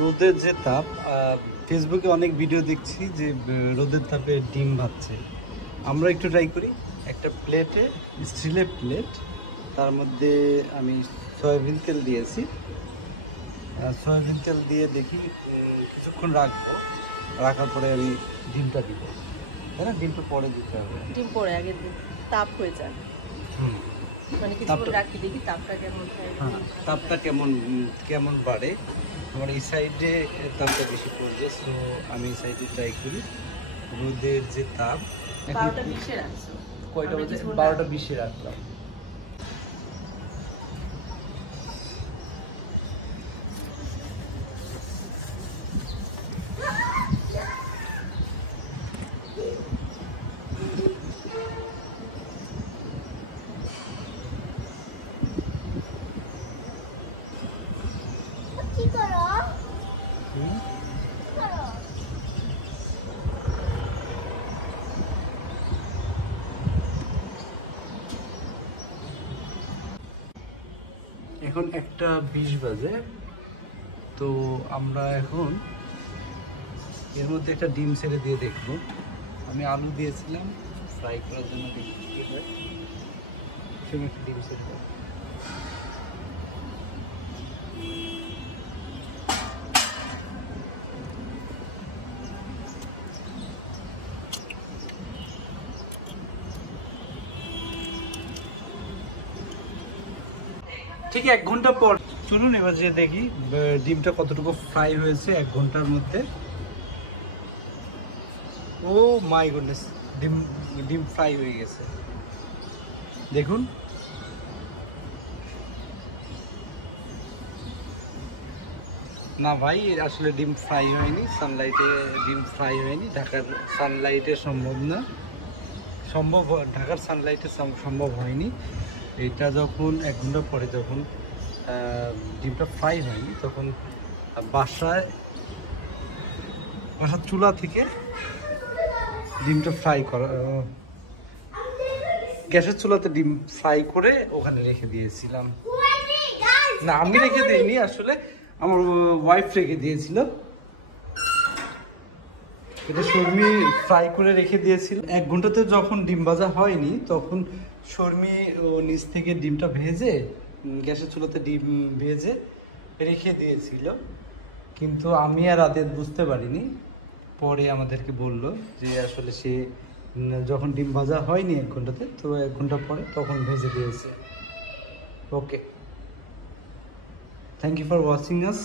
রোদের যে তাপ, ফেসবুকে অনেক ভিডিও দেখছি যে রোদের তাপে ডিম ভাজছে। আমরা একটু ট্রাই করি। একটা প্লেটে, স্টিলের প্লেট, তার মধ্যে আমি সয়াবিন তেল দিয়েছি। সয়াবিন তেল দিয়ে দেখি কিছুক্ষণ রাখবো। রাখার পরে আমি ডিমটা দিব, তাই না? ডিমটা পরে দিতে হবে। ডিম পরে আগে তাপ হয়ে যায়, মানে কিছুক্ষণ রাখি দেখি তাপটা কেমন হয়। হ্যাঁ, তাপটা কেমন কেমন বাড়ে। আমার এই সাইডে তাপটা বেশি পড়ছে, সো আমি এই সাইডে ট্রাই করি। রোদের যে তাপ, 12টা 20-এ রাখছো? কয়টা বাজে? 12টা 20-এ রাখলাম। এখন 1টা 20 বাজে। তো আমরা এখন এর মধ্যে একটা ডিম ছেড়ে দিয়ে দেখবো। আমি আলু দিয়েছিলাম ফ্রাই করার জন্য, দেখি কি হয়। সেরকম একটা ডিম ছেড়ে দেবো। ঠিক 1 ঘন্টা পর চলুন এবার যে দেখি ডিমটা কতটুকু ফ্রাই হয়েছে 1 ঘন্টার মধ্যে। ও মাই গুডনেস, ডিম ডিম ফ্রাই হয়ে গেছে, দেখুন। না ভাই, আসলে ডিম ফ্রাই হয়নি, সানলাইটে ডিম ফ্রাই হয়নি। ঢাকার সানলাইটে সম্ভব না, ঢাকার সানলাইটে সম্ভব হয়নি। এটা যখন 1 ঘন্টা পরে যখন ডিমটা ফ্রাই হয়নি, তখন বাসার চুলা থেকে ডিমটা ফ্রাই করা, গ্যাসের চুলাতে ডিম ফ্রাই করে ওখানে রেখে দিয়েছিলাম। না, আমি রেখে দিইনি, আসলে আমার ওয়াইফ রেখে দিয়েছিল। এটা শর্মি ফ্রাই করে রেখে দিয়েছিল। 1 ঘন্টাতে যখন ডিম ভাজা হয়নি, তখন শর্মি ও নিচ থেকে ডিমটা ভেজে, গ্যাসের চুলাতে ডিম ভেজে রেখে দিয়েছিল। কিন্তু আমি আর আদের বুঝতে পারিনি। পরে আমাদেরকে বলল যে আসলে সে যখন ডিম ভাজা হয়নি 1 ঘন্টাতে, তো 1 ঘন্টা পরে তখন ভেজে দিয়েছে। Okay, thank you for watching us.